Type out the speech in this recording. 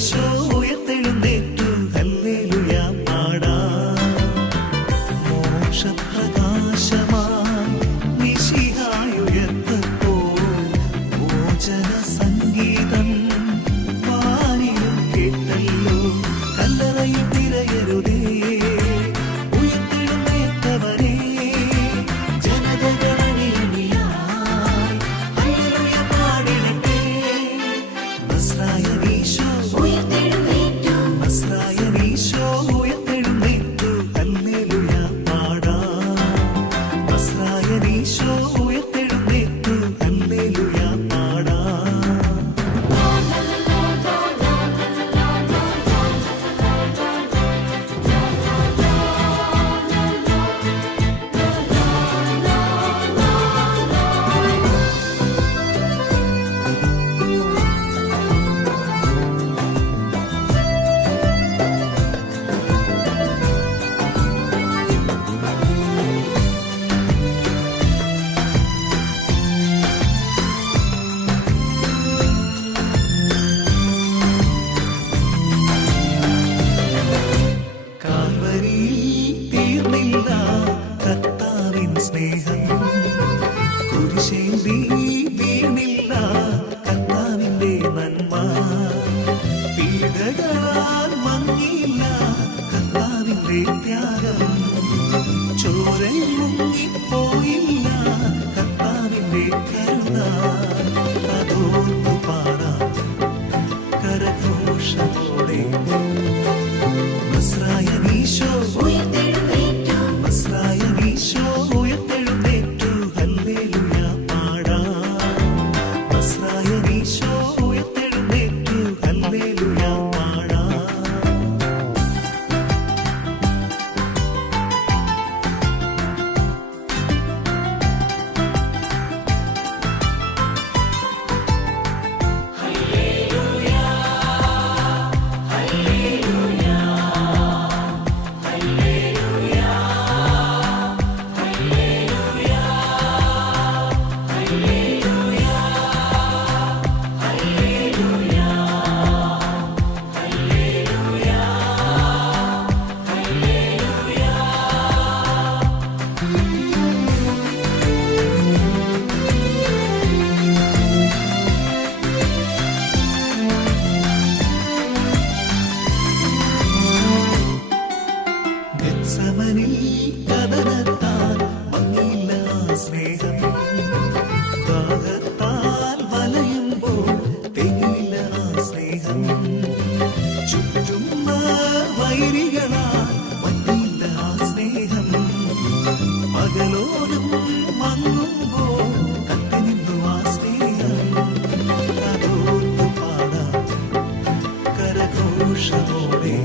ഈശോ ഉയർത്തെഴുന്നേറ്റു ഹല്ലേലൂയ പാടാം. മോക്ഷപ്രകാശമായി മിശിഹായുയർത്തപ്പോൾ മോചന സംഗീതം വാനിലും കേട്ടല്ലോ. കല്ലറയിൽ തിരയരുതേ ഉയർത്തെഴുന്നേറ്റവനെ, ജനതകളണിയായി ഹല്ലേലൂയ പാടിടട്ടെ. നസ്രായനീശോ ഉയർത്തെഴുന്നേറ്റു, നസ്രായനീശോ ഉയർത്തെഴുന്നേറ്റു ഹല്ലേലൂയ പാടാം. നസ്രായനീശോ ഉയർത്തെഴുന്നേറ്റു ഹല്ലേലൂയ പാടാം. കാൽവരിയിൽ തീർന്നില്ല കർത്താവിൻ സ്നേഹം, കുരിശേന്തി വീണില്ല കർത്താവിന്റെ നന്മ, പീഡകളാൽ മങ്ങിയില്ല കർത്താവിന്റെ ത്യാഗം, ചോരയിൽ മുങ്ങിപ്പോയില്ല കർത്താവിന്റെ കരുണ. അതോർത്തു പാടാം കരഘോഷത്തോടെ. നസ്രായനീശോ ഉയർത്തെഴുന്നേറ്റു, നസ്രായനീശോ ഉയർത്തെഴുന്നേറ്റു ഹല്ലേലൂയ പാടാം. നസ്രായനീശോ ഉയർത്തെഴുന്നേറ്റു ഹല്ലേലൂയ പാടാം. ഗെത്സമനിൽ കദനത്താൽ മങ്ങിയില്ല സ്നേഹം, ദാഹത്താൽ വലയുമ്പോൾ തെങ്ങിയില്ല സ്നേഹം, ചുറ്റുന്ന വൈരികളാൽ മങ്ങിയില്ല സ്നേഹം, പകലോരും മങ്ങുമ്പോൾ കത്തിനിന്നു ആ സ്നേഹം. അതോർത്തു പാടാം കരഘോഷമോടെ.